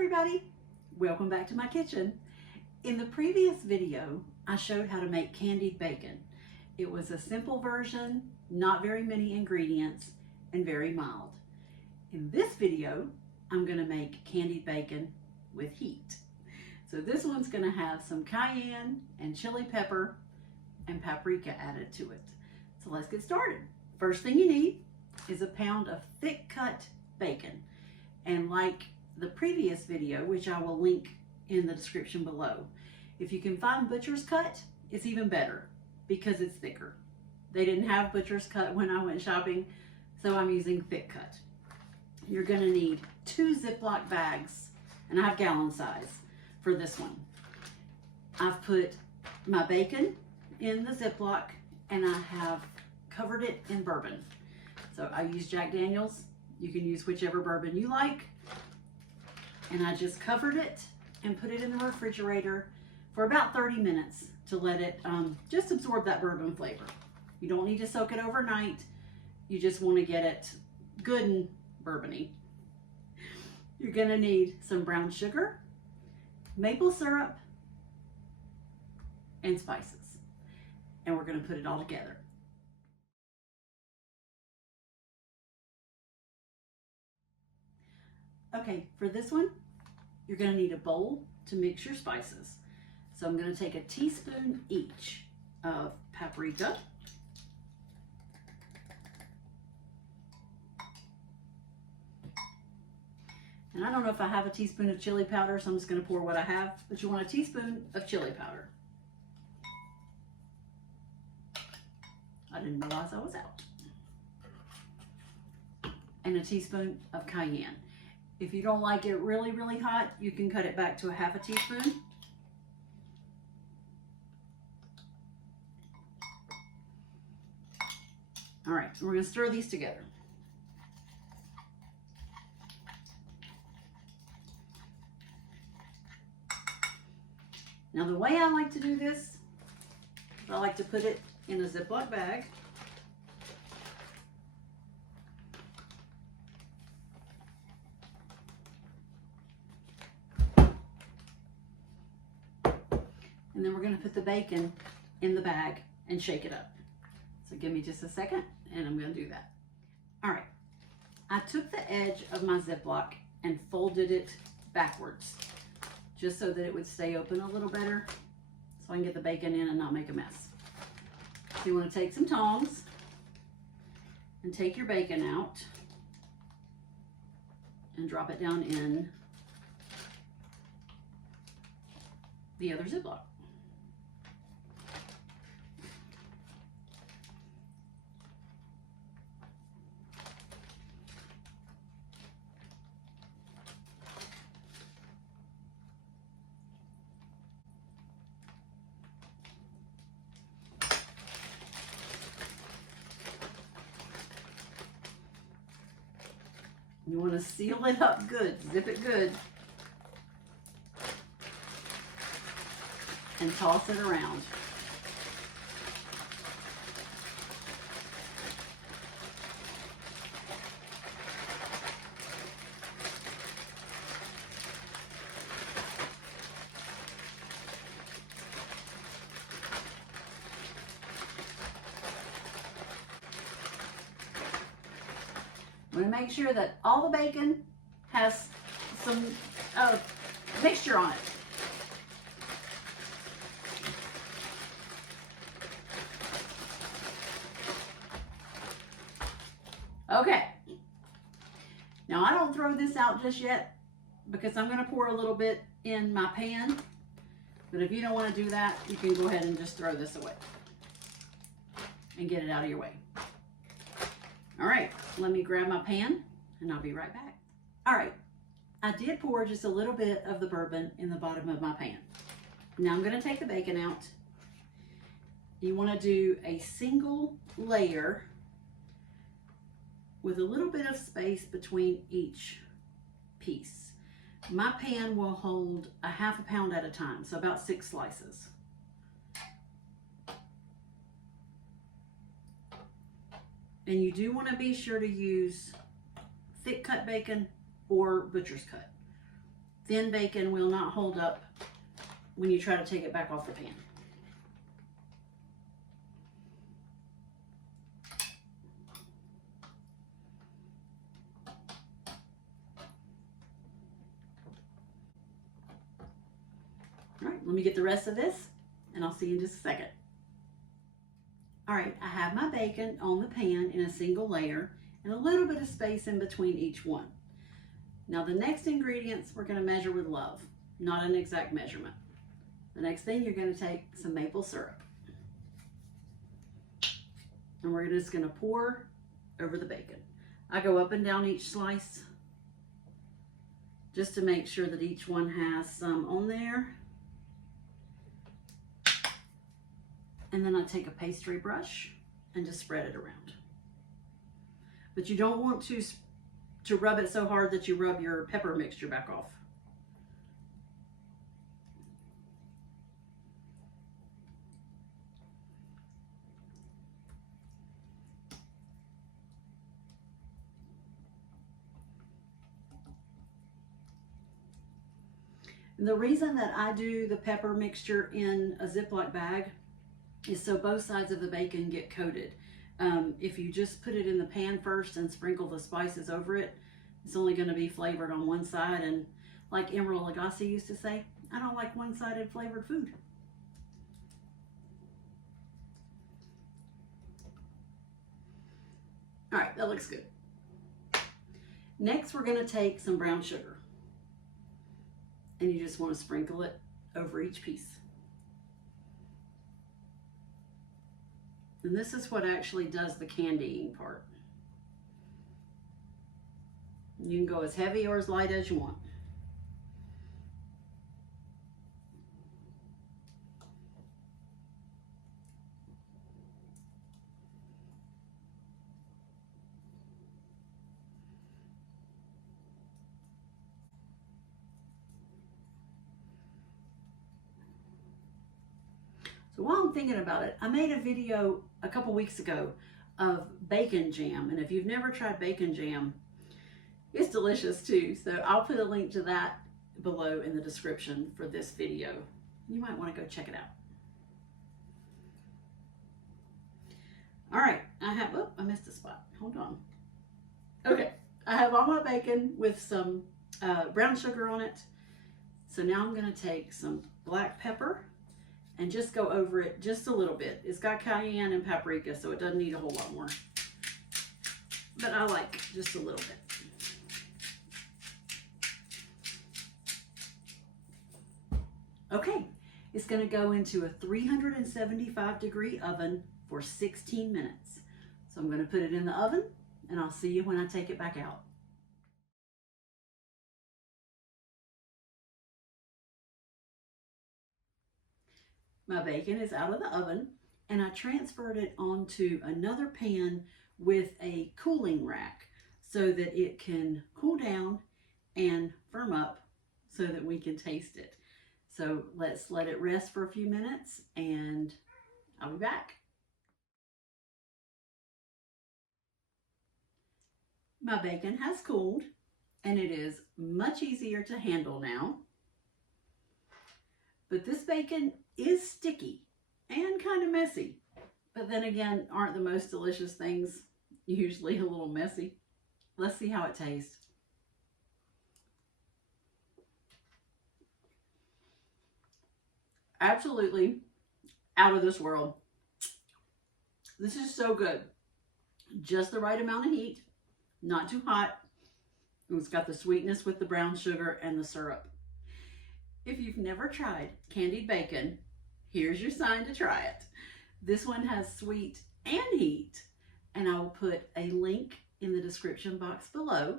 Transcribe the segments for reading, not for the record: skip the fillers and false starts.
everybody, welcome back to my kitchen. In the previous video, I showed how to make candied bacon. It was a simple version, not very many ingredients, and very mild. In this video, I'm going to make candied bacon with heat. So this one's going to have some cayenne and chili pepper and paprika added to it. So let's get started. First thing you need is a pound of thick cut bacon. And like the previous video, which I will link in the description below, if you can find butcher's cut, it's even better because it's thicker. They didn't have butcher's cut when I went shopping, so I'm using thick cut. You're going to need 2 Ziploc bags, and I have gallon size for this one. I've put my bacon in the Ziploc and I have covered it in bourbon. So I use Jack Daniels. You can use whichever bourbon you like. And I just covered it and put it in the refrigerator for about 30 minutes to let it just absorb that bourbon flavor. You don't need to soak it overnight. You just want to get it good and bourbony. You're going to need some brown sugar, maple syrup, and spices. And we're going to put it all together. Okay, for this one, you're going to need a bowl to mix your spices. So I'm going to take a teaspoon each of paprika, and I don't know if I have a teaspoon of chili powder, so I'm just going to pour what I have, but you want a teaspoon of chili powder. I didn't realize I was out. And a teaspoon of cayenne. If you don't like it really, really hot, you can cut it back to a half a teaspoon. All right, so we're going to stir these together. Now the way I like to do this, I like to put it in a Ziploc bag. And then we're going to put the bacon in the bag and shake it up. So give me just a second and I'm going to do that. All right. I took the edge of my Ziploc and folded it backwards just so that it would stay open a little better so I can get the bacon in and not make a mess. So you want to take some tongs and take your bacon out and drop it down in the other Ziploc. You want to seal it up good, zip it good, and toss it around. I'm going to make sure that all the bacon has some mixture on it. Okay. Now I don't throw this out just yet because I'm going to pour a little bit in my pan. But if you don't want to do that, you can go ahead and just throw this away and get it out of your way. All right, let me grab my pan and I'll be right back. All right, I did pour just a little bit of the bourbon in the bottom of my pan. Now I'm going to take the bacon out. You want to do a single layer with a little bit of space between each piece. My pan will hold a half a pound at a time, so about 6 slices. And you do want to be sure to use thick cut bacon or butcher's cut. thin bacon will not hold up when you try to take it back off the pan. All right, let me get the rest of this and I'll see you in just a second. All right, I have my bacon on the pan in a single layer and a little bit of space in between each one. Now the next ingredients we're going to measure with love, not an exact measurement. The next thing, you're going to take some maple syrup and we're just going to pour over the bacon. I go up and down each slice just to make sure that each one has some on there. And then I take a pastry brush and just spread it around. But you don't want to rub it so hard that you rub your pepper mixture back off. And the reason that I do the pepper mixture in a Ziploc bag is so both sides of the bacon get coated. If you just put it in the pan first and sprinkle the spices over it, it's only going to be flavored on one side. And like Emeril Lagasse used to say, I don't like one-sided flavored food. All right, that looks good. Next, we're going to take some brown sugar. And you just want to sprinkle it over each piece. And this is what actually does the candying part. You can go as heavy or as light as you want. So while I'm thinking about it, I made a video a couple weeks ago of bacon jam. And if you've never tried bacon jam, it's delicious too. So I'll put a link to that below in the description for this video. You might want to go check it out. All right, I missed a spot. Hold on. Okay, I have all my bacon with some brown sugar on it. So now I'm going to take some black pepper and just go over it just a little bit. It's got cayenne and paprika, so it doesn't need a whole lot more. But I like just a little bit. Okay, it's going to go into a 375-degree oven for 16 minutes. So I'm going to put it in the oven, and I'll see you when I take it back out. My bacon is out of the oven, and I transferred it onto another pan with a cooling rack so that it can cool down and firm up so that we can taste it. So let's let it rest for a few minutes and I'll be back. My bacon has cooled and it is much easier to handle now. But this bacon is sticky and kind of messy. But then again, aren't the most delicious things usually a little messy? Let's see how it tastes. Absolutely out of this world. This is so good. Just the right amount of heat, not too hot. It's got the sweetness with the brown sugar and the syrup. If you've never tried candied bacon, here's your sign to try it. This one has sweet and heat, and I will put a link in the description box below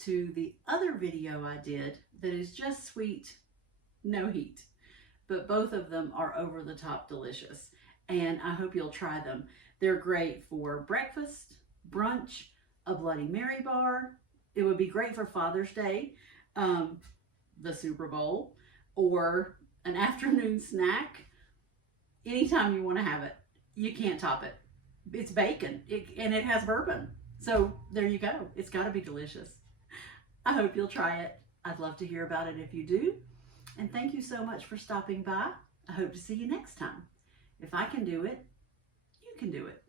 to the other video I did that is just sweet, no heat. But both of them are over the top delicious, and I hope you'll try them. They're great for breakfast, brunch, a Bloody Mary bar. It would be great for Father's Day, the Super Bowl, or an afternoon snack. Anytime you want to have it, you can't top it. It's bacon, and it has bourbon. So there you go. It's got to be delicious. I hope you'll try it. I'd love to hear about it if you do. And thank you so much for stopping by. I hope to see you next time. If I can do it, you can do it.